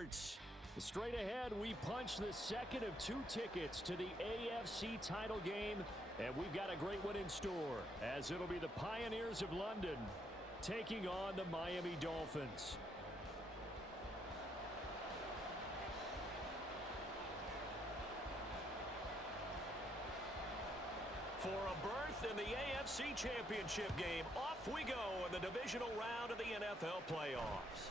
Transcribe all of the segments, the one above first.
sports. Straight ahead, we punch the second of 2 tickets to the AFC title game, and we've got a great one in store, as it'll be the Pioneers of London taking on the Miami Dolphins. For a berth in the AFC Championship game, off we go in the divisional round of the NFL playoffs.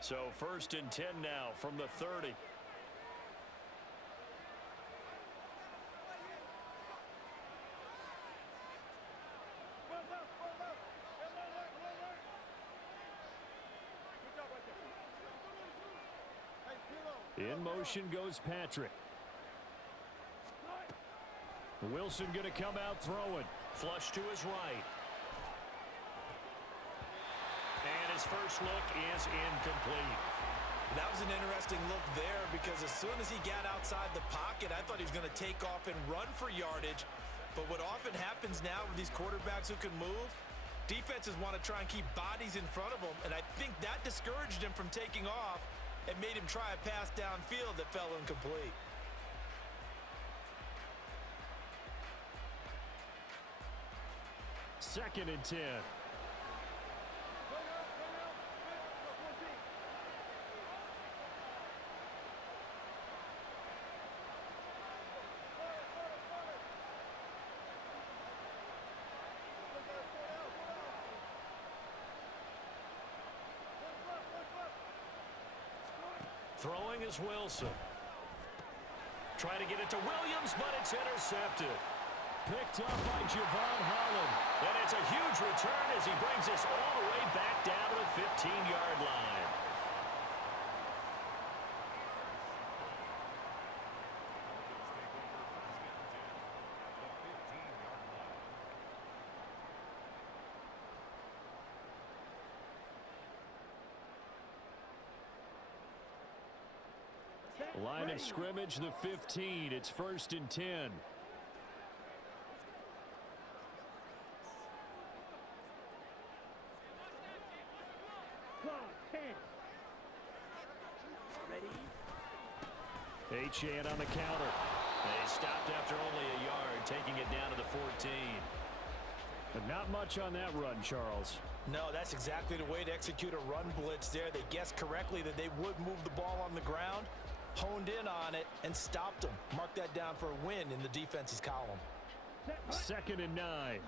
So 1st and 10 now from the 30. In motion goes Patrick. Wilson going to come out throwing. Flush to his right. And his first look is incomplete. That was an interesting look there because as soon as he got outside the pocket, I thought he was going to take off and run for yardage. But what often happens now with these quarterbacks who can move, defenses want to try and keep bodies in front of them, and I think that discouraged him from taking off and made him try a pass downfield that fell incomplete. Second and 10. Throwing is Wilson. Trying to get it to Williams, but it's intercepted. Picked up by Javon Holland. And it's a huge return as he brings us all the way back down to the 15-yard line. Line of scrimmage, the 15. It's 1st and 10. Achane on the counter. They stopped after only a yard, taking it down to the 14. But not much on that run, Charles. No, that's exactly the way to execute a run blitz there. They guessed correctly that they would move the ball on the ground, honed in on it, and stopped them. Mark that down for a win in the defense's column. 2nd and 9.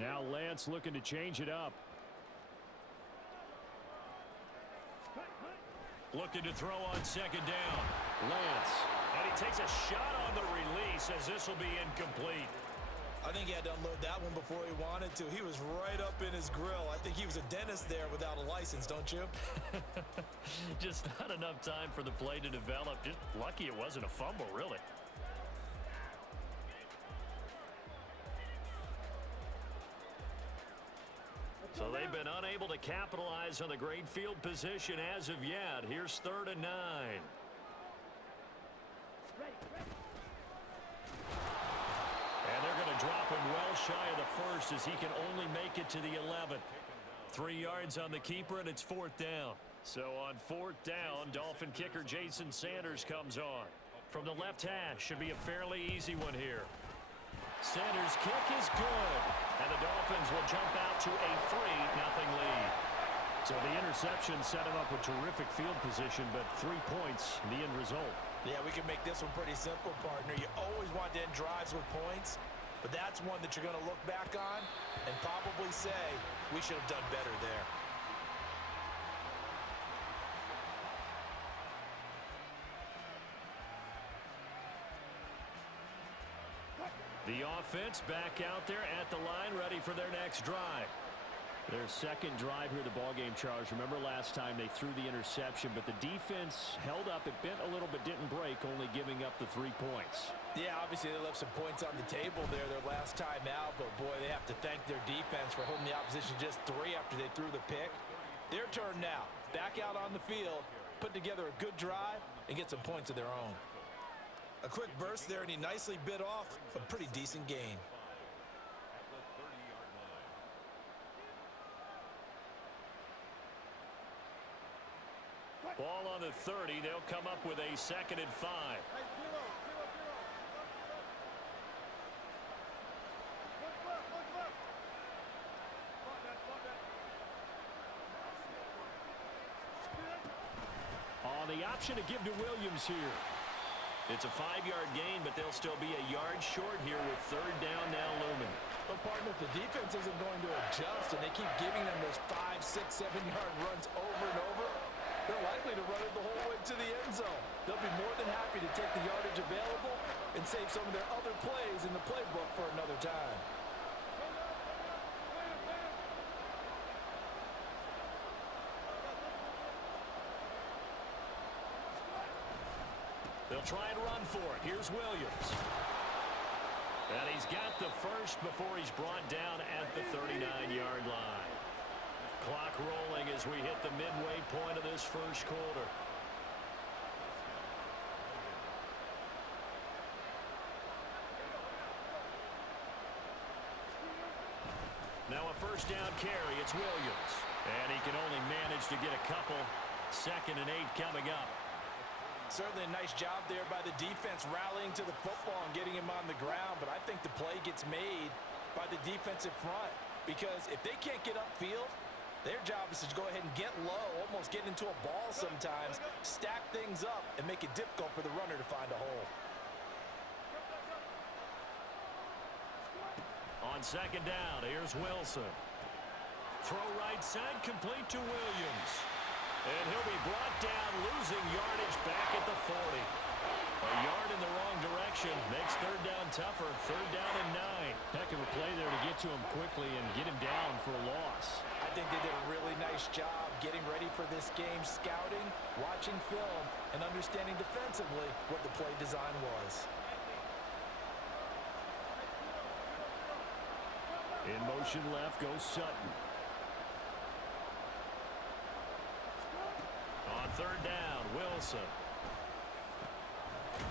Now Lance looking to change it up. Looking to throw on 2nd down. Lance. And he takes a shot on the release as this will be incomplete. I think he had to unload that one before he wanted to. He was right up in his grill. I think he was a dentist there without a license, don't you? Just not enough time for the play to develop. Just lucky it wasn't a fumble, really. So they've been unable to capitalize on the great field position as of yet. Here's 3rd and 9. And they're going to drop him well shy of the 1st as he can only make it to the 11th. 3 yards on the keeper, and it's 4th down. So on 4th down, Dolphin kicker Jason Sanders comes on. From the left hash, should be a fairly easy one here. Sanders' kick is good, and the Dolphins will jump out to a 3-0 lead. So the interception set him up with terrific field position, but 3 points, the end result. Yeah, we can make this one pretty simple, partner. You always want to end drives with points, but that's one that you're going to look back on and probably say, we should have done better there. The offense back out there at the line, ready for their next drive. Their second drive here of the ballgame, Charles. Remember last time they threw the interception, but the defense held up. It bent a little but didn't break, only giving up the 3 points. Yeah, obviously they left some points on the table there their last time out, but boy, they have to thank their defense for holding the opposition just 3 after they threw the pick. Their turn now. Back out on the field, put together a good drive, and get some points of their own. A quick burst there, and he nicely bit off a pretty decent gain. Ball on the 30. They'll come up with a 2nd and 5. On the option to give to Williams here. It's a 5-yard gain, but they'll still be a yard short here with 3rd down now looming. But, partner, if the defense isn't going to adjust and they keep giving them those 5, 6, 7-yard runs over and over, they're likely to run it the whole way to the end zone. They'll be more than happy to take the yardage available and save some of their other plays in the playbook for another time. They'll try and run for it. Here's Williams. And he's got the first before he's brought down at the 39-yard line. Clock rolling as we hit the midway point of this first quarter. Now a first down carry. It's Williams. And he can only manage to get a couple. 2nd and 8 coming up. Certainly a nice job there by the defense rallying to the football and getting him on the ground, but I think the play gets made by the defensive front because if they can't get upfield, their job is to go ahead and get low, almost get into a ball sometimes, stack things up, and make it difficult for the runner to find a hole. On 2nd down, here's Wilson. Throw right side, complete to Williams. And he'll be brought down, losing yardage back at the 40. A yard in the wrong direction makes 3rd down tougher. 3rd down and 9. Heck of a play there to get to him quickly and get him down for a loss. I think they did a really nice job getting ready for this game, scouting, watching film, and understanding defensively what the play design was. In motion left goes Sutton. On 3rd down, Wilson.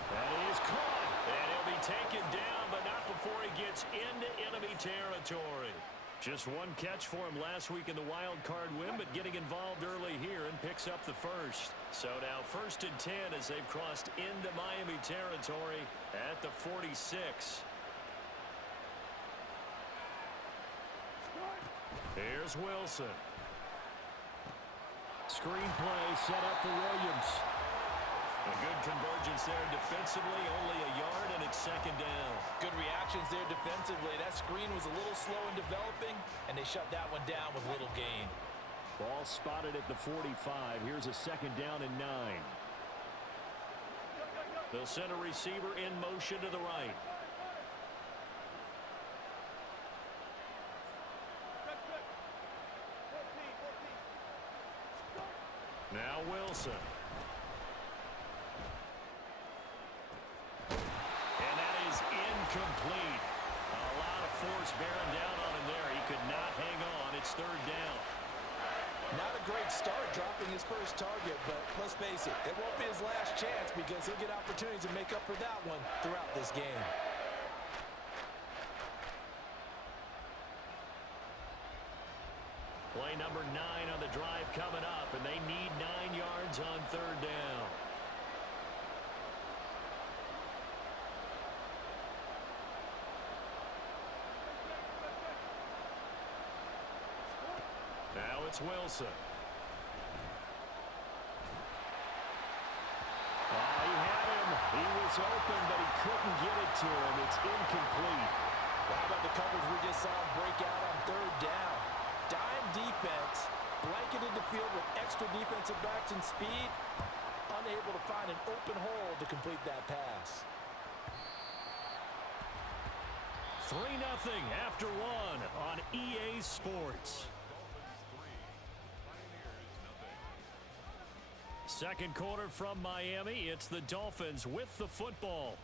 That is caught. And he'll be taken down, but not before he gets into enemy territory. Just one catch for him last week in the wild card win, but getting involved early here and picks up the first. So now 1st and 10 as they've crossed into Miami territory at the 46. Here's Wilson. Screen play set up for Williams. A good convergence there defensively, only a yard, and it's 2nd down. Good reactions there defensively. That screen was a little slow in developing, and they shut that one down with little gain. Ball spotted at the 45. Here's a 2nd down and 9. They'll send a receiver in motion to the right. Now Wilson. And that is incomplete. A lot of force bearing down on him there. He could not hang on. It's 3rd down. Not a great start dropping his first target, but let's face it, it won't be his last chance because he'll get opportunities to make up for that one throughout this game. Play number 9 on the drive coming up, and they need 9 yards on 3rd down. Now it's Wilson. He had him. He was open, but he couldn't get it to him. It's incomplete. How about the coverage we just saw him break out on 3rd down? Dime defense, blanketed the field with extra defensive backs and speed, unable to find an open hole to complete that pass. 3-0 after one on EA Sports. Second quarter from Miami. It's the Dolphins with the football,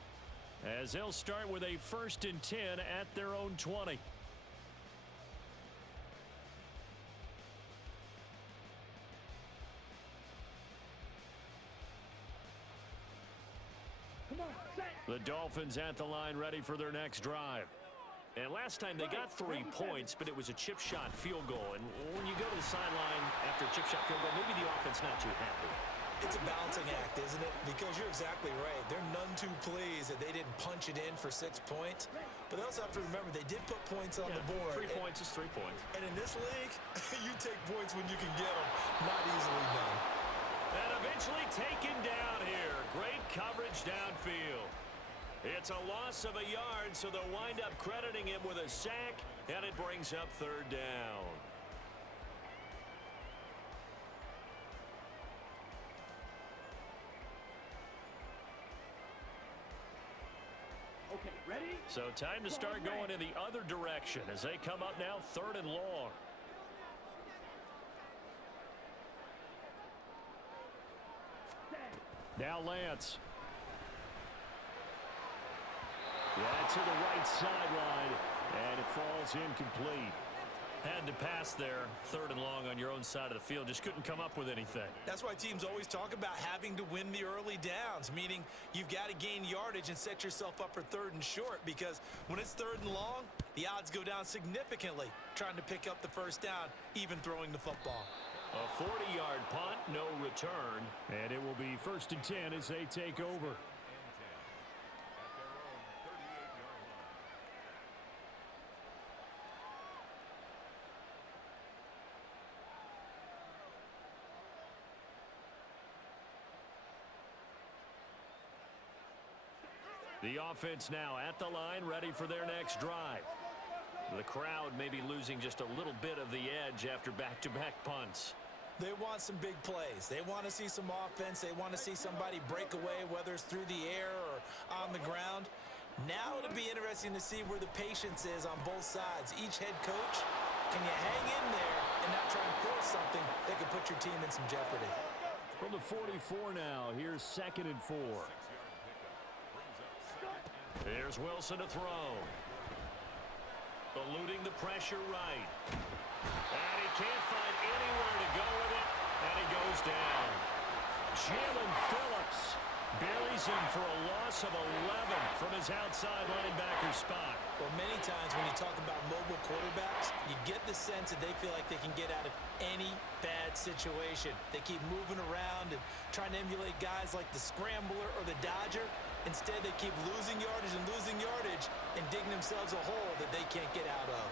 as they'll start with a 1st and 10 at their own 20. The Dolphins at the line, ready for their next drive. And last time they got 3 points, but it was a chip shot field goal. And when you go to the sideline after a chip shot field goal, maybe the offense not too happy. It's a balancing act, isn't it? Because you're exactly right. They're none too pleased that they didn't punch it in for 6 points. But they also have to remember they did put points on the board. 3 points is 3 points. And in this league, you take points when you can get them. Not easily done. And eventually taken down here. Great coverage downfield. It's a loss of a yard, so they'll wind up crediting him with a sack, and it brings up 3rd down. Okay, ready? So time to start going in the other direction as they come up now 3rd and long. Now Lance. Yeah, to the right sideline, and it falls incomplete. Had to pass there, 3rd and long on your own side of the field. Just couldn't come up with anything. That's why teams always talk about having to win the early downs, meaning you've got to gain yardage and set yourself up for 3rd and short, because when it's 3rd and long, the odds go down significantly trying to pick up the 1st down, even throwing the football. A 40-yard punt, no return, and it will be 1st and 10 as they take over. The offense now at the line, ready for their next drive. The crowd may be losing just a little bit of the edge after back-to-back punts. They want some big plays. They want to see some offense. They want to see somebody break away, whether it's through the air or on the ground. Now it'll be interesting to see where the patience is on both sides. Each head coach, can you hang in there and not try and force something that could put your team in some jeopardy? From the 44 now, here's 2nd and 4. Here's Wilson to throw. Eluding the pressure right. And he can't find anywhere to go with it, and he goes down. Jalen Phillips buries him for a loss of 11 from his outside linebacker spot. Well, many times when you talk about mobile quarterbacks, you get the sense that they feel like they can get out of any bad situation. They keep moving around and trying to emulate guys like the scrambler or the dodger. Instead, they keep losing yardage and digging themselves a hole that they can't get out of.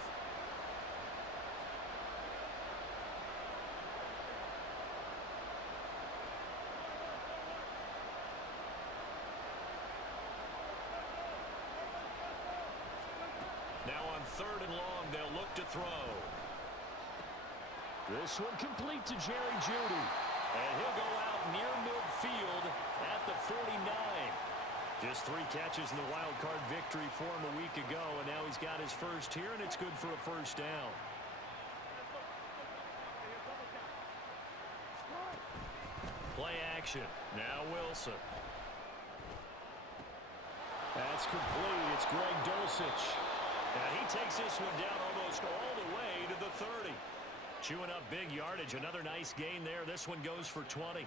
Now on 3rd and long, they'll look to throw. This one complete to Jerry Jeudy. And he'll go out near midfield at the 49. Just 3 catches in the wild card victory for him a week ago, and now he's got his first here, and it's good for a 1st down. Play action. Now Wilson. That's complete. It's Greg Dulcich. And he takes this one down almost all the way to the 30. Chewing up big yardage. Another nice gain there. This one goes for 20.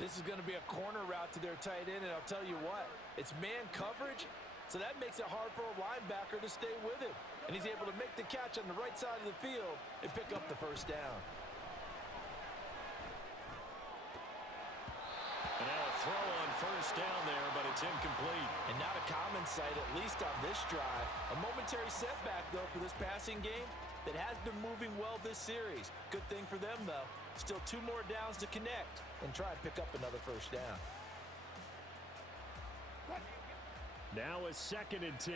This is going to be a corner route to their tight end, and I'll tell you what, it's man coverage, so that makes it hard for a linebacker to stay with him. And he's able to make the catch on the right side of the field and pick up the 1st down. And now a throw on 1st down there, but it's incomplete. And not a common sight, at least on this drive. A momentary setback, though, for this passing game that has been moving well this series. Good thing for them, though. Still 2 more downs to connect and try and pick up another 1st down. Now a 2nd and 10.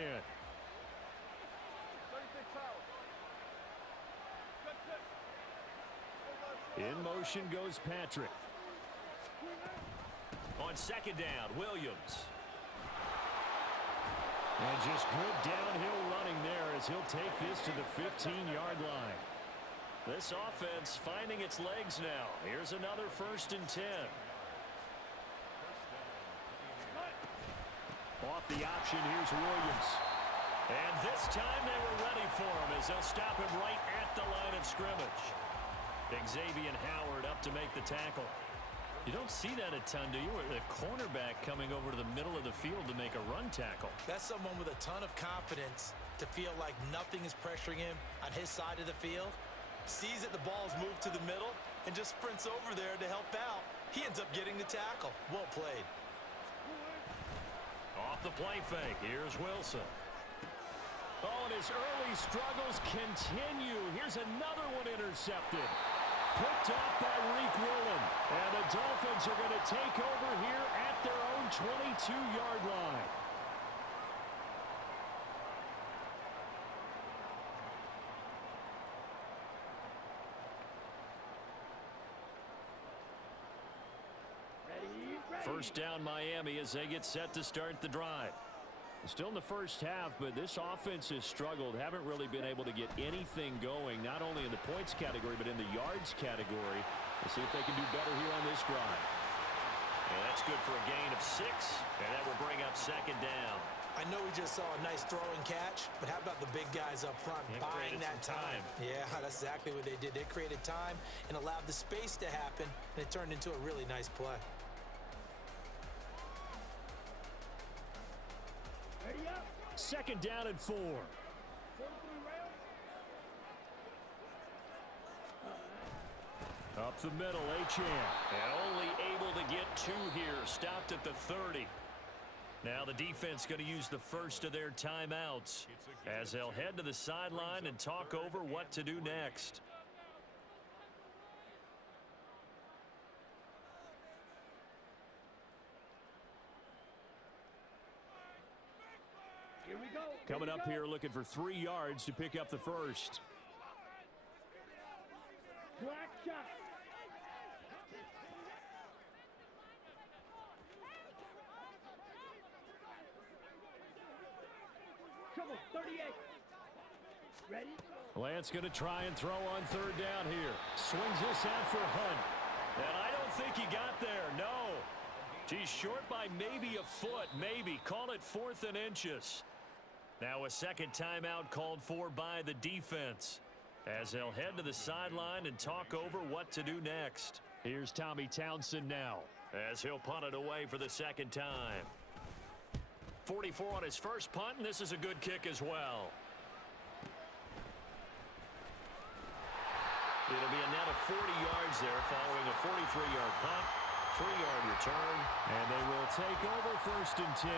In motion goes Patrick. On 2nd down, Williams. And just good downhill running there as he'll take this to the 15-yard line. This offense finding its legs now. Here's another 1st and 10. Off the option, here's Williams. And this time they were ready for him as they'll stop him right at the line of scrimmage. Xavier Howard up to make the tackle. You don't see that a ton, do you? The cornerback coming over to the middle of the field to make a run tackle. That's someone with a ton of confidence to feel like nothing is pressuring him on his side of the field. Sees that the ball's moved to the middle and just sprints over there to help out. He ends up getting the tackle. Well played. Off the play fake. Here's Wilson. Oh, and his early struggles continue. Here's another one intercepted. Picked off by Reek Woolen. And the Dolphins are going to take over here at their own 22-yard line. First down Miami as they get set to start the drive. Still in the first half, but this offense has struggled. Haven't really been able to get anything going, not only in the points category, but in the yards category. We'll see if they can do better here on this drive. And that's good for a gain of 6, and that will bring up 2nd down. I know we just saw a nice throw and catch, but how about the big guys up front buying that time? Yeah, that's exactly what they did. They created time and allowed the space to happen, and it turned into a really nice play. Ready up. 2nd down and 4. Up the middle, Achane. And only able to get 2 here. Stopped at the 30. Now the defense going to use the first of their timeouts as they'll head to the sideline and talk over what to do next. Here we go. Coming up here looking for 3 yards to pick up the first. Black shot. Trouble, 38. Ready? Lance going to try and throw on 3rd down here. Swings this out for Hunt. And I don't think he got there. No. He's short by maybe a foot. Maybe. Call it 4th and inches. Now a 2nd timeout called for by the defense as they'll head to the sideline and talk over what to do next. Here's Tommy Townsend now as he'll punt it away for the 2nd time. 44 on his first punt, and this is a good kick as well. It'll be a net of 40 yards there following a 43-yard punt, 3-yard return, and they will take over 1st and 10.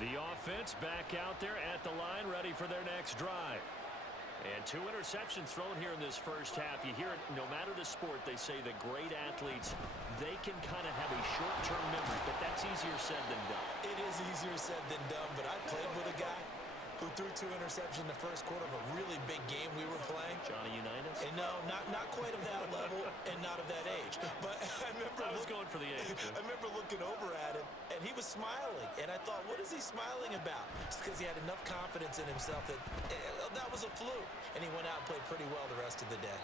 The offense back out there at the line, ready for their next drive. And 2 interceptions thrown here in this first half. You hear it, no matter the sport, they say the great athletes, they can kind of have a short-term memory, but that's easier said than done. It is easier said than done, but I played with a guy who threw 2 interceptions in the first quarter of a really big game we were playing. Johnny Unitas? And no, not quite of that level and not of that age. But I was going for the age. I remember looking over at him, and he was smiling. And I thought, what is he smiling about? It's because he had enough confidence in himself that that was a fluke. And he went out and played pretty well the rest of the day.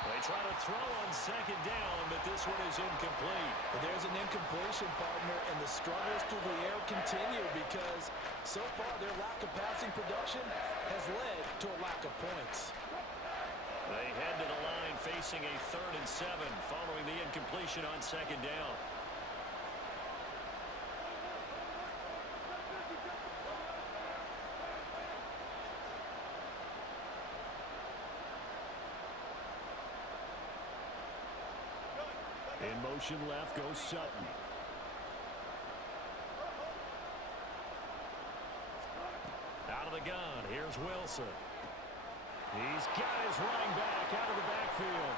They try to throw on 2nd down, but this one is incomplete. But there's an incompletion, partner, and the struggles through the air continue because so far their lack of passing production has led to a lack of points. They head to the line facing a 3rd and 7 following the incompletion on 2nd down. In motion left goes Sutton. Out of the gun, here's Wilson. He's got his running back out of the backfield.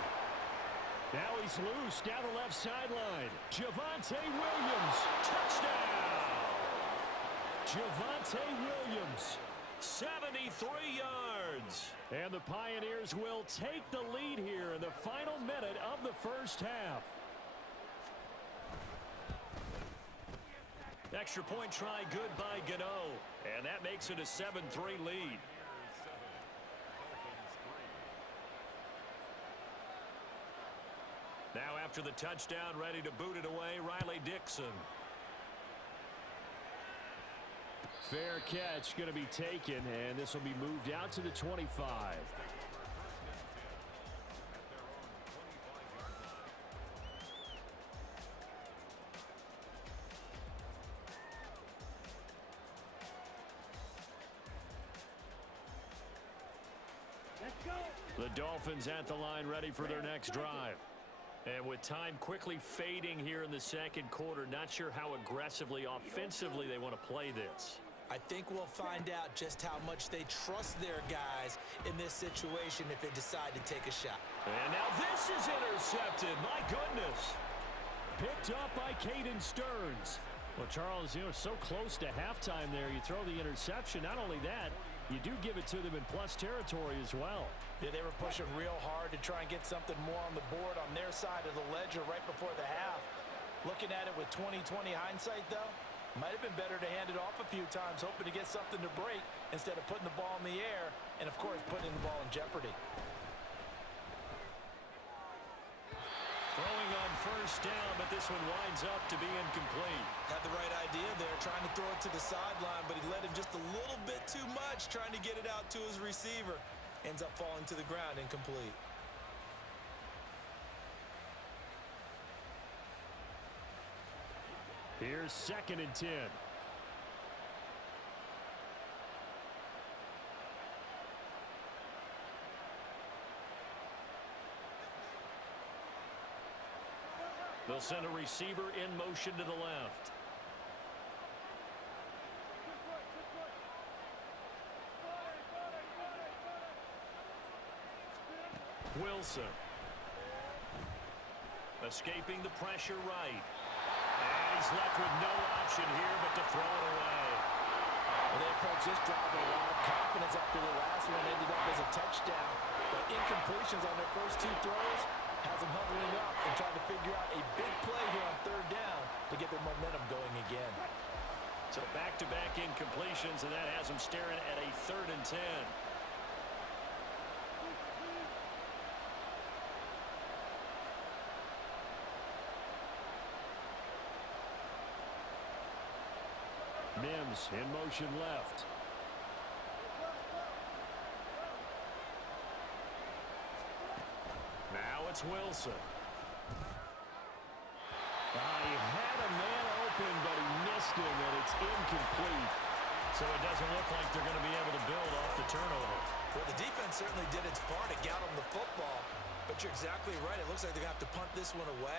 Now he's loose down the left sideline. Javonte Williams, touchdown! Javonte Williams, 73 yards. yards. And the Pioneers will take the lead here in the final minute of the first half. Extra point try good by Gano. And that makes it a 7-3 lead. Now after the touchdown, ready to boot it away, Riley Dixon. Fair catch going to be taken, and this will be moved out to the 25. Let's go. The Dolphins at the line ready for their next drive. And with time quickly fading here in the second quarter, not sure how aggressively, offensively they want to play this. I think we'll find out just how much they trust their guys in this situation if they decide to take a shot. And now this is intercepted. My goodness. Picked up by Caden Stearns. Well, Charles, so close to halftime there. You throw the interception. Not only that, you do give it to them in plus territory as well. Yeah, they were pushing real hard to try and get something more on the board on their side of the ledger right before the half. Looking at it with 20/20 hindsight, though, might have been better to hand it off a few times, hoping to get something to break instead of putting the ball in the air and, of course, putting the ball in jeopardy. Throwing on first down, but this one winds up to be incomplete. Had the right idea there, trying to throw it to the sideline, but he led him just a little bit too much, trying to get it out to his receiver. Ends up falling to the ground, incomplete. Here's 2nd and 10. They'll send a receiver in motion to the left. Wilson. Escaping the pressure right. And he's left with no option here but to throw it away. Well, they approached this drive with a lot of confidence after the last one ended up as a touchdown. But incompletions on their first two throws has them huddling up and trying to figure out a big play here on 3rd down to get their momentum going again. So back-to-back incompletions, and that has them staring at a 3rd and 10. Mims in motion left. Now it's Wilson. He had a man open, but he missed him, and it's incomplete. So it doesn't look like they're going to be able to build off the turnover. Well, the defense certainly did its part to get them the football, but you're exactly right. It looks like they're going to have to punt this one away.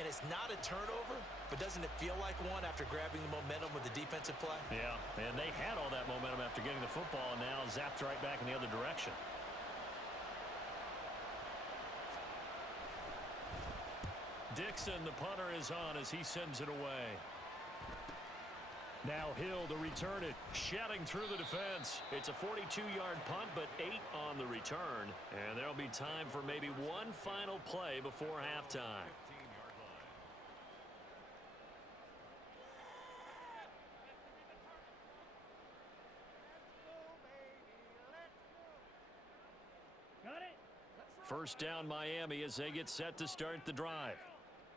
And it's not a turnover, but doesn't it feel like one after grabbing the momentum with the defensive play? Yeah, and they had all that momentum after getting the football, and now zapped right back in the other direction. Dixon, the punter, is on as he sends it away. Now Hill to return it, shedding through the defense. It's a 42-yard punt, but 8 on the return. And there'll be time for maybe one final play before halftime. First down Miami as they get set to start the drive.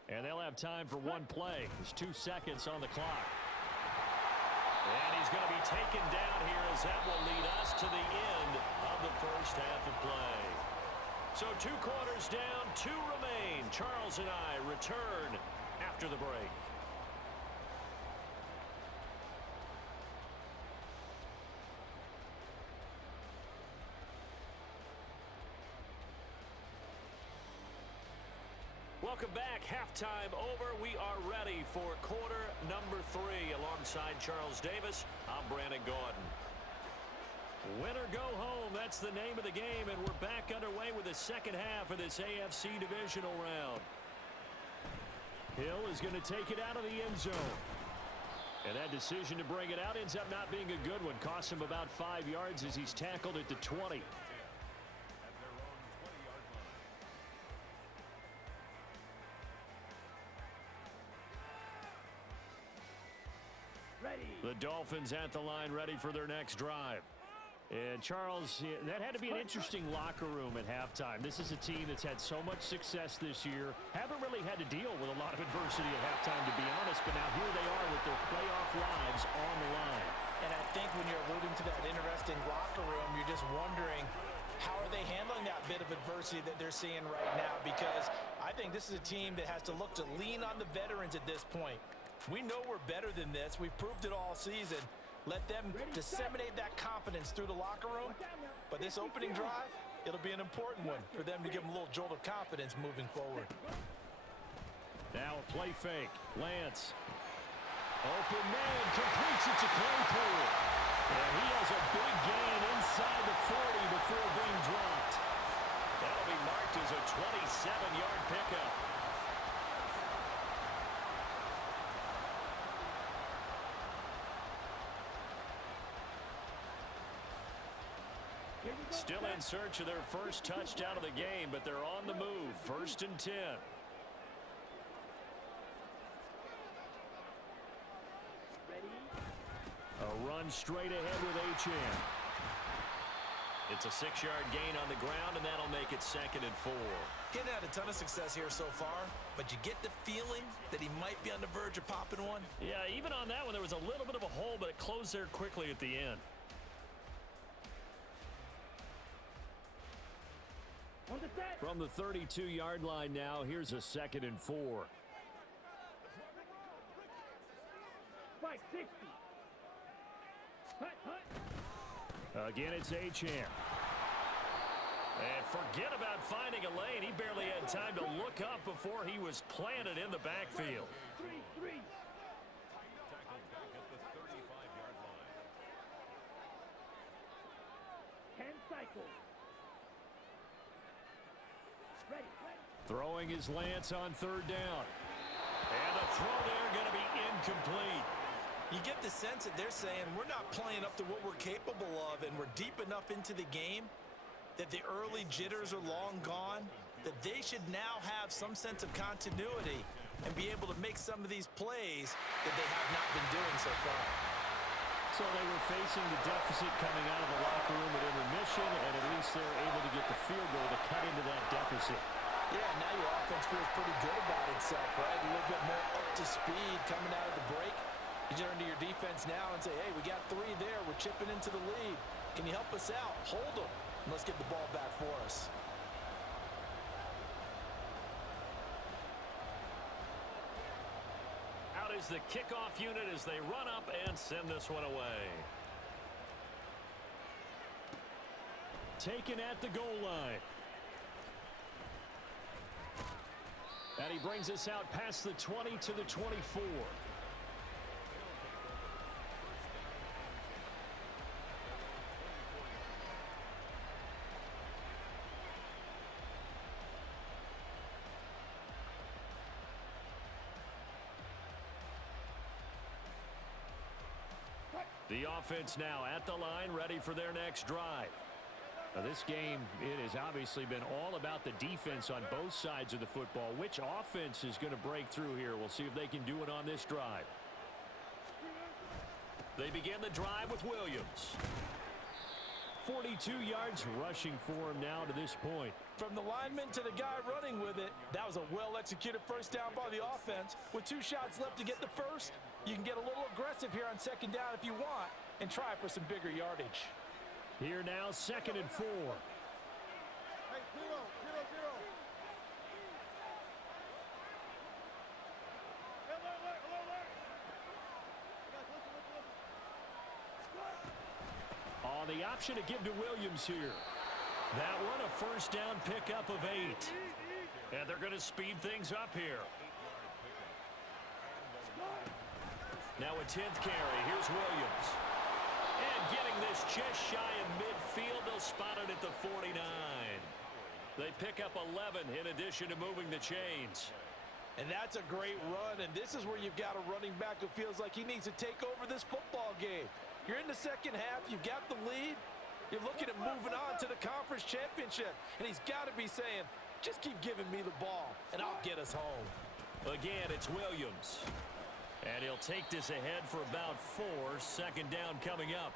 And they'll have time for one play. There's 2 seconds on the clock. And he's going to be taken down here as that will lead us to the end of the first half of play. So 2 quarters down, 2 remain. Charles and I return after the break. Welcome back. Halftime over. We are ready for quarter number 3. Alongside Charles Davis, I'm Brandon Gaudin. Win or go home, that's the name of the game, and we're back underway with the second half of this AFC divisional round. Hill is going to take it out of the end zone. And that decision to bring it out ends up not being a good one. Costs him about 5 yards as he's tackled at the 20. Ready. The Dolphins at the line, ready for their next drive. And Charles, that had to be an interesting locker room at halftime. This is a team that's had so much success this year. Haven't really had to deal with a lot of adversity at halftime, to be honest. But now here they are with their playoff lives on the line. And I think when you're alluding to that interesting locker room, you're just wondering, how are they handling that bit of adversity that they're seeing right now? Because I think this is a team that has to look to lean on the veterans at this point. We know we're better than this. We've proved it all season. Let them disseminate that confidence through the locker room. But this opening drive, it'll be an important one for them to give them a little jolt of confidence moving forward. Now a play fake. Lance. Open man, completes it to Claypool. And he has a big gain inside the 40 before being dropped. That'll be marked as a 27-yard pickup. Still in search of their first touchdown of the game, but they're on the move. 1st and 10. A run straight ahead with Achane. It's a 6-yard gain on the ground, and that'll make it 2nd and 4. Getting had a ton of success here so far, but you get the feeling that he might be on the verge of popping one. Yeah, even on that one, there was a little bit of a hole, but it closed there quickly at the end. From the 32-yard line now, here's a 2nd and 4. Spike 60. Again, it's Achane. And forget about finding a lane. He barely had time to look up before he was planted in the backfield. 3-3. Cycle. Ready. Throwing his Lance on 3rd down. And the throw there going to be incomplete. You get the sense that they're saying we're not playing up to what we're capable of, and we're deep enough into the game that the early jitters are long gone, that they should now have some sense of continuity and be able to make some of these plays that they have not been doing so far. So they were facing the deficit coming out of the locker room at intermission, and at least they're able to get the field goal to cut into that deficit. Yeah, now your offense feels pretty good about itself, right? A little bit more up to speed coming out of the break. You turn to your defense now and say, hey, we got 3 there. We're chipping into the lead. Can you help us out? Hold them. And let's get the ball back for us. Out is the kickoff unit as they run up and send this one away. Taken at the goal line. And he brings us out past the 20 to the 24. The offense now at the line, ready for their next drive. Now this game, it has obviously been all about the defense on both sides of the football. Which offense is going to break through here? We'll see if they can do it on this drive. They begin the drive with Williams. 42 yards rushing for him now to this point. From the lineman to the guy running with it, that was a well-executed first down by the offense. With 2 shots left to get the first, you can get a little aggressive here on 2nd down if you want and try for some bigger yardage. Here now, 2nd and 4. Hey, 0, 0, 0. Hey, alert. Guys, listen. On the option to give to Williams here. That one a first down pickup of 8. And they're going to speed things up here. Now a 10th carry. Here's Williams. And getting this just shy of midfield, they'll spot it at the 49. They pick up 11 in addition to moving the chains. And that's a great run, and this is where you've got a running back who feels like he needs to take over this football game. You're in the second half, you've got the lead, you're looking at moving on to the conference championship, and he's got to be saying, just keep giving me the ball, and I'll get us home. Again, it's Williams. And he'll take this ahead for about 4. Second down coming up.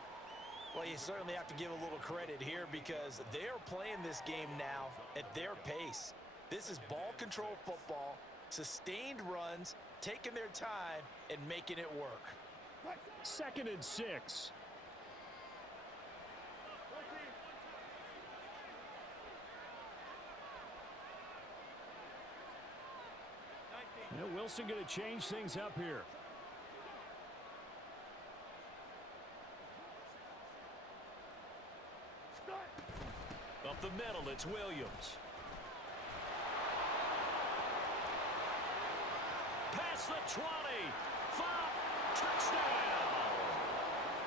Well, you certainly have to give a little credit here because they're playing this game now at their pace. This is ball control football, sustained runs, taking their time, and making it work. 2nd and 6. Now Wilson going to change things up here. Up the middle, it's Williams. Past the 20. 5. Touchdown.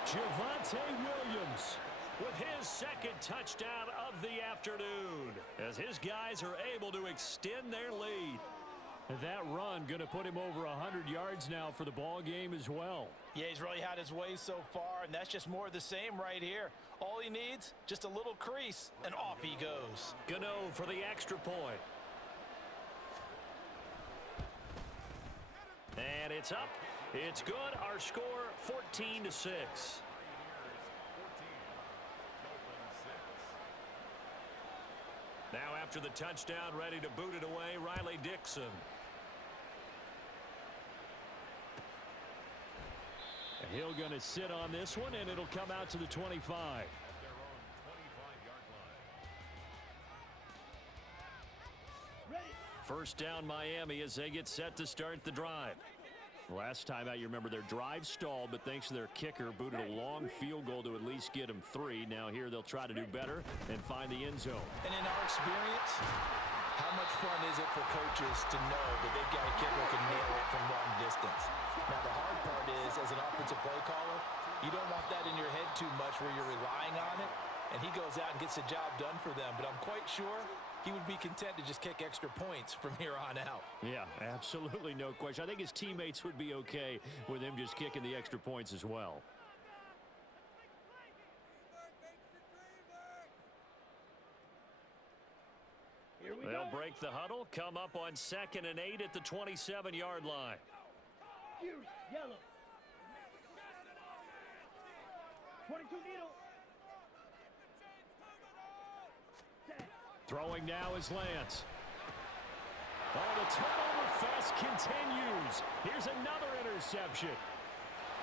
Javonte Williams with his 2nd touchdown of the afternoon as his guys are able to extend their lead. That run going to put him over 100 yards now for the ball game as well. Yeah, he's really had his way so far, and that's just more of the same right here. All he needs, just a little crease, and off he goes. Gano for the extra point. And it's up. It's good. Our score, 14-6. Now after the touchdown, ready to boot it away, Riley Dixon. He'll going to sit on this one, and it'll come out to the 25. First down Miami as they get set to start the drive. Last time out, you remember their drive stalled, but thanks to their kicker, booted a long field goal to at least get them 3. Now here they'll try to do better and find the end zone. And in our experience, how much fun is it for coaches to know that they've got a kicker who can nail it from long distance? Now the hard part is, as an offensive play caller, you don't want that in your head too much where you're relying on it, and he goes out and gets the job done for them. But I'm quite sure he would be content to just kick extra points from here on out. Yeah, absolutely no question. I think his teammates would be okay with him just kicking the extra points as well. They'll break the huddle, come up on 2nd and 8 at the 27-yard line. Yellow. 22 needle. Throwing now is Lance. Oh, the turnover fest continues. Here's another interception.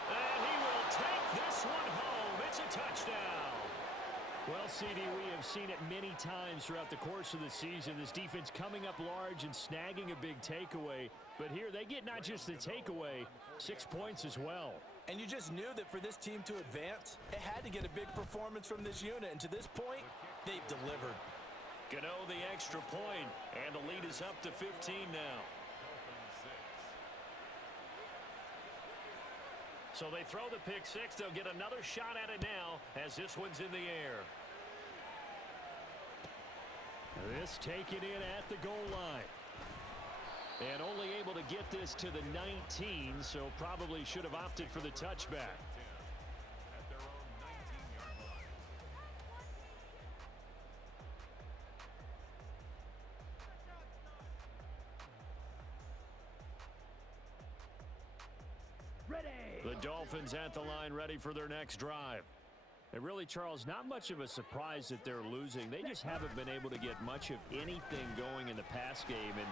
And he will take this one home. It's a touchdown. Well, CD, we have seen it many times throughout the course of the season. This defense coming up large and snagging a big takeaway. But here they get not just the takeaway, 6 points as well. And you just knew that for this team to advance, it had to get a big performance from this unit. And to this point, they've delivered. Gano the extra point, and the lead is up to 15 now. So they throw the pick 6. They'll get another shot at it now as this one's in the air. This taken in at the goal line. And only able to get this to the 19, so probably should have opted for the touchback. The Dolphins at the line, ready for their next drive. And really, Charles, not much of a surprise that they're losing. They just haven't been able to get much of anything going in the pass game. And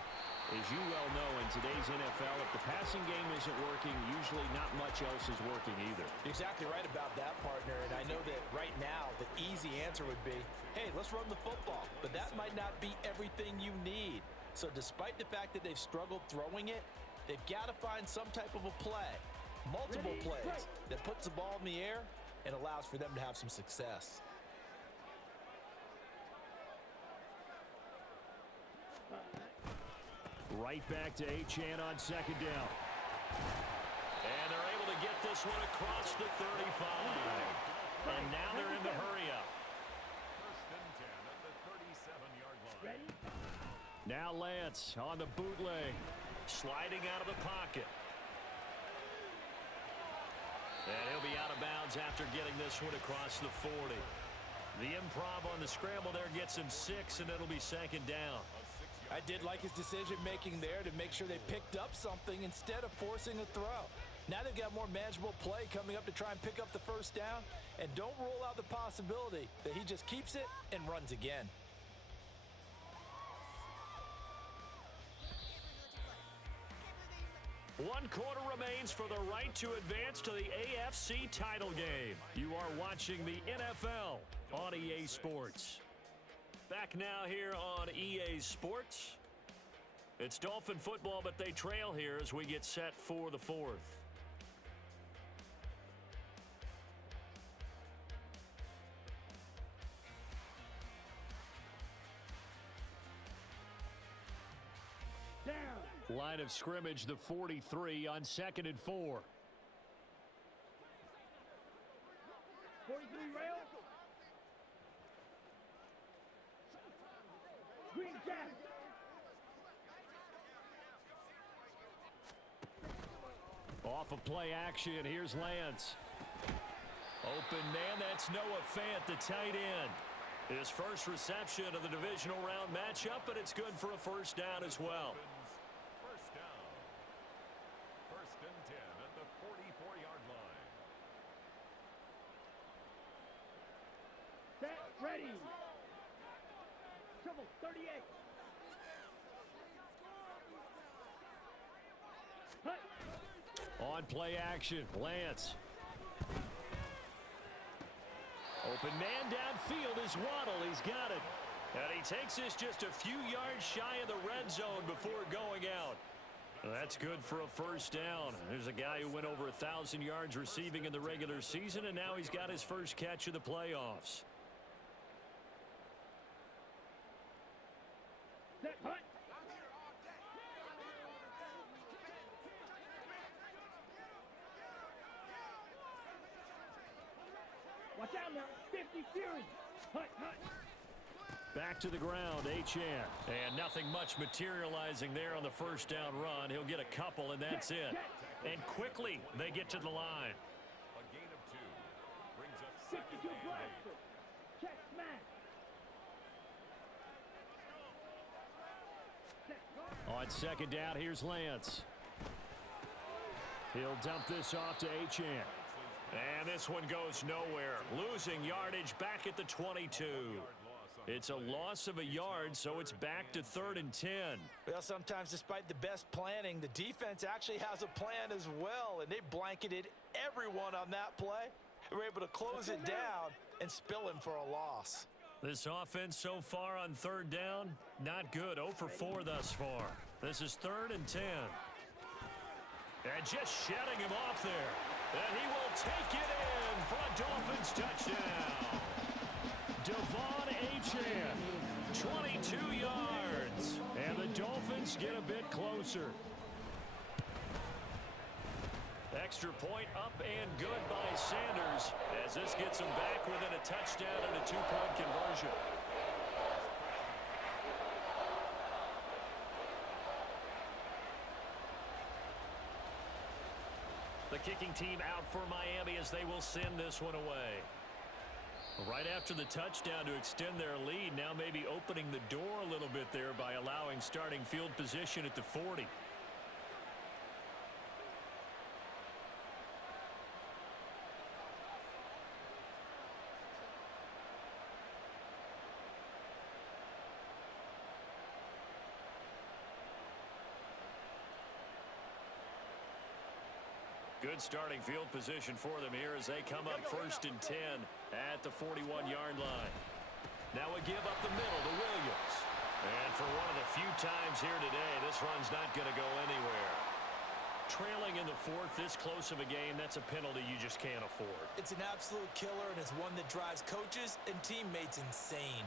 as you well know, in today's NFL, if the passing game isn't working, usually not much else is working either. You're exactly right about that, partner. And I know that right now the easy answer would be, hey, let's run the football. But that might not be everything you need. So despite the fact that they've struggled throwing it, they've got to find some type of a play. Multiple plays that puts the ball in the air and allows for them to have some success. Right back to Achane on 2nd down. And they're able to get this one across the 35. And now they're in the hurry-up. Ready? Now Lance on the bootleg. sliding out of the pocket. And he'll be out of bounds after getting this one across the 40. The improv on the scramble there gets him 6, and it'll be second down. I did like his decision-making there to make sure they picked up something instead of forcing a throw. Now they've got more manageable play coming up to try and pick up the first down, and don't rule out the possibility that he just keeps it and runs again. One quarter remains for the right to advance to the AFC title game. You are watching the NFL on EA Sports. Back now here on EA Sports. It's Dolphin football, but they trail here as we get set for the fourth. Down. Line of scrimmage, the 43 on 2nd and 4. 43 rail. Green jacket. Off of play action, here's Lance. Open man, that's Noah Fant, the tight end. His first reception of the divisional round matchup, and it's good for a first down as well. First down. 1st and 10 at the 44-yard line. Set. Ready. Triple 38. Hut. On play action, Lance. Open man downfield is Waddle. He's got it. And he takes this just a few yards shy of the red zone before going out. That's good for a first down. There's a guy who went over 1,000 yards receiving in the regular season, and now he's got his first catch of the playoffs. Set. Hut. Watch out now. 50 Fury. Hut. Hut. Back to the ground, Achane. And nothing much materializing there on the first down run. He'll get a couple, and that's it. And quickly, they get to the line. A gain of 2. Brings up 52 2nd and 8. blaster. Check smash. On second down, here's Lance. He'll dump this off to Achane. And this one goes nowhere. Losing yardage back at the 22. It's a loss of a yard, so it's back to 3rd and 10. Well, sometimes despite the best planning, the defense actually has a plan as well, and they blanketed everyone on that play. They were able to close it down and spill him for a loss. This offense so far on 3rd down, not good. 0 for 4 thus far. This is 3rd and 10. And just shedding him off there. And he will take it in for a Dolphins touchdown. Devon Achane, 22 yards. And the Dolphins get a bit closer. Extra point up and good by Sanders as this gets him back within a touchdown and a 2-point conversion. The kicking team out for Miami as they will send this one away. Right after the touchdown to extend their lead, now maybe opening the door a little bit there by allowing starting field position at the 40. Good starting field position for them here as they come up 1st and 10 at the 41-yard line. Now we give up the middle to Williams. And for one of the few times here today, this run's not going to go anywhere. Trailing in the 4th, this close of a game, that's a penalty you just can't afford. It's an absolute killer, and it's one that drives coaches and teammates insane.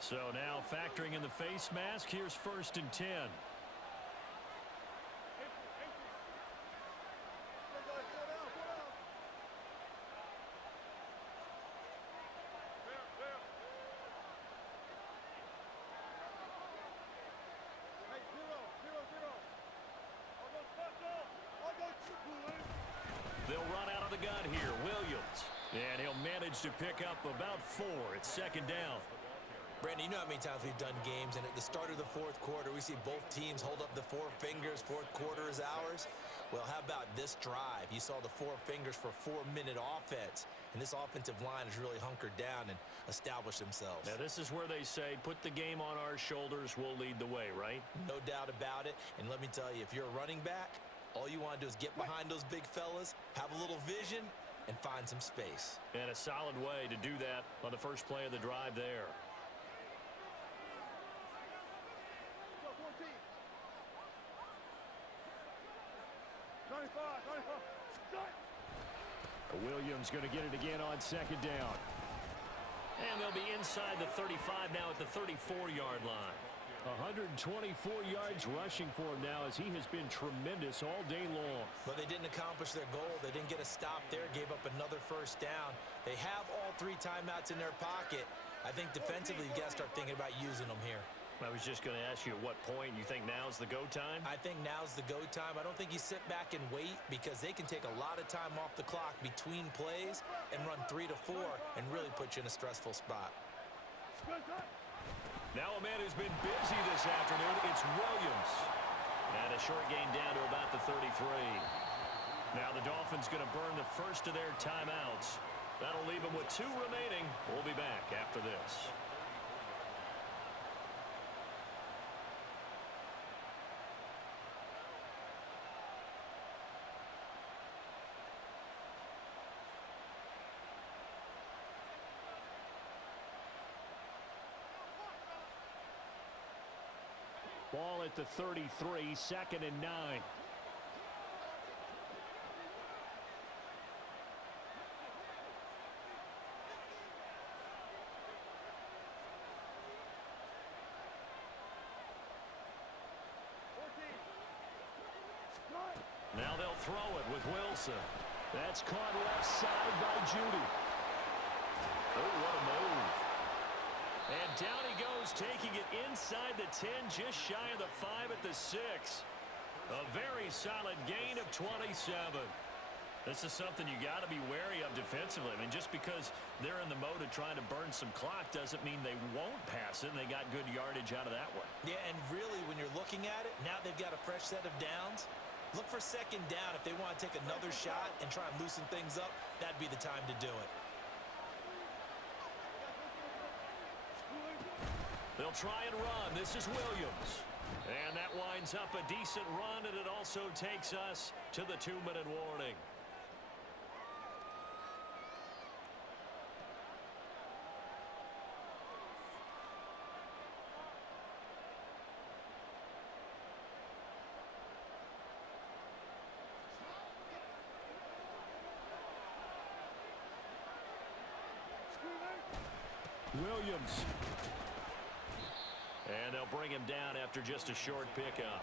So now factoring in the face mask, here's 1st and 10. got here? Williams. And he'll manage to pick up about 4. It's second down. Brandon, you know how many times we've done games, and at the start of the fourth quarter, we see both teams hold up the 4 fingers, fourth quarter is ours. Well, how about this drive? You saw the 4 fingers for 4-minute offense, and this offensive line has really hunkered down and established themselves. Now, this is where they say, put the game on our shoulders, we'll lead the way, right? No doubt about it, and let me tell you, if you're a running back, all you want to do is get behind those big fellas, have a little vision, and find some space. And a solid way to do that on the first play of the drive there. Go, 14. 95, 95. Start. Williams going to get it again on second down. And they'll be inside the 35 now at the 34-yard line. 124 yards rushing for him now as he has been tremendous all day long. But they didn't accomplish their goal. They didn't get a stop there, gave up another first down. They have all 3 timeouts in their pocket. I think defensively, you've got to start thinking about using them here. I was just going to ask you at what point you think now's the go time? I think now's the go time. I don't think you sit back and wait because they can take a lot of time off the clock between plays and run 3 to 4 and really put you in a stressful spot. Good, good. Now a man who's been busy this afternoon, it's Williams. And a short gain down to about the 33. Now the Dolphins going to burn the first of their timeouts. That'll leave them with 2 remaining. We'll be back after this. Ball at the 33, second and 9. Now they'll throw it with Wilson. That's caught left side by Judy. Oh, what a move. And down he goes, taking it inside the 10, just shy of the 5 at the 6. A very solid gain of 27. This is something you got to be wary of defensively. I mean, just because they're in the mode of trying to burn some clock doesn't mean they won't pass it, and they got good yardage out of that one. Yeah, and really, when you're looking at it, now they've got a fresh set of downs. Look for second down. If they want to take another shot and try and loosen things up, that'd be the time to do it. They'll try and run. This is Williams. And that winds up a decent run, and it also takes us to the 2-minute warning. Williams. And they'll bring him down after just a short pickup.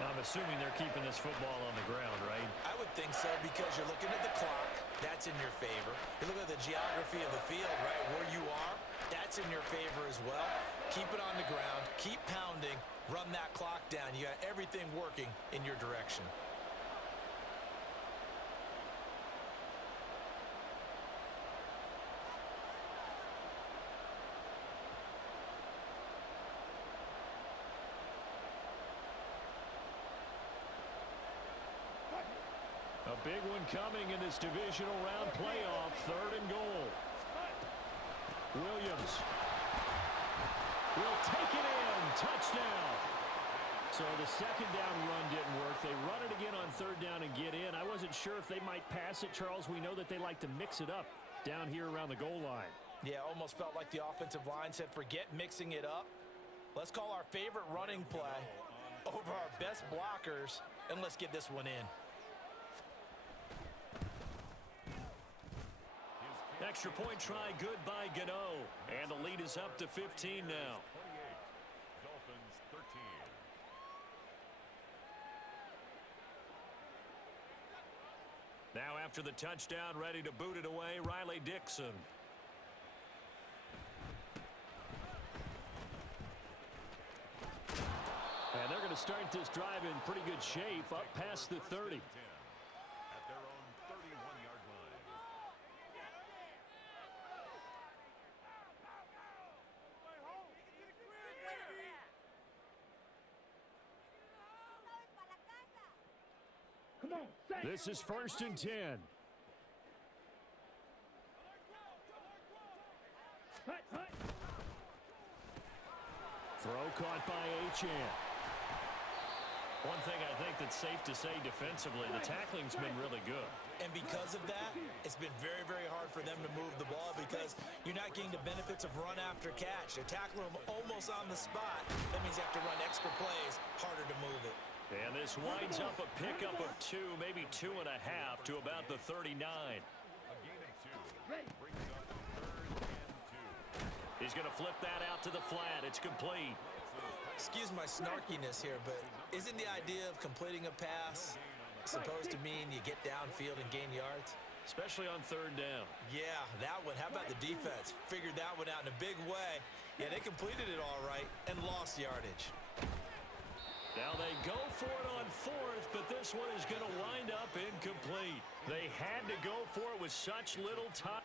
I'm assuming they're keeping this football on the ground, right? I would think so because you're looking at the clock. That's in your favor. You look at the geography of the field, right, where you are. That's in your favor as well. Keep it on the ground. Keep pounding. Run that clock down. You got everything working in your direction. A big one coming in this divisional round playoff, 3rd and goal. Williams will take it in. Touchdown. So the second down run didn't work. They run it again on 3rd down and get in. I wasn't sure if they might pass it, Charles. We know that they like to mix it up down here around the goal line. Yeah, almost felt like the offensive line said, forget mixing it up. Let's call our favorite running play over our best blockers, and let's get this one in. Extra point try, good by Gano. And the lead is up to 15 now. 28. Dolphins 13. Now after the touchdown, ready to boot it away, Riley Dixon. And they're going to start this drive in pretty good shape, up past the 30. At their own 31-yard line. Come on, say This is 1st and 10. Hut, hut. Throw caught by Achane. One thing I think that's safe to say defensively, the tackling's been really good. And because of that, it's been very, very hard for them to move the ball because you're not getting the benefits of run after catch. They tackle them almost on the spot. That means you have to run extra plays, harder to move it. And this winds up a pickup of 2, maybe 2.5 to about the 39. A gain of 2. Brings up 3rd and 2. He's going to flip that out to the flat. It's complete. Excuse my snarkiness here, but isn't the idea of completing a pass supposed to mean you get downfield and gain yards? Especially on 3rd down. Yeah, that one. How about the defense? Figured that one out in a big way. Yeah, they completed it all right and lost yardage. Now they go for it on 4th, but this one is going to wind up incomplete. They had to go for it with such little time.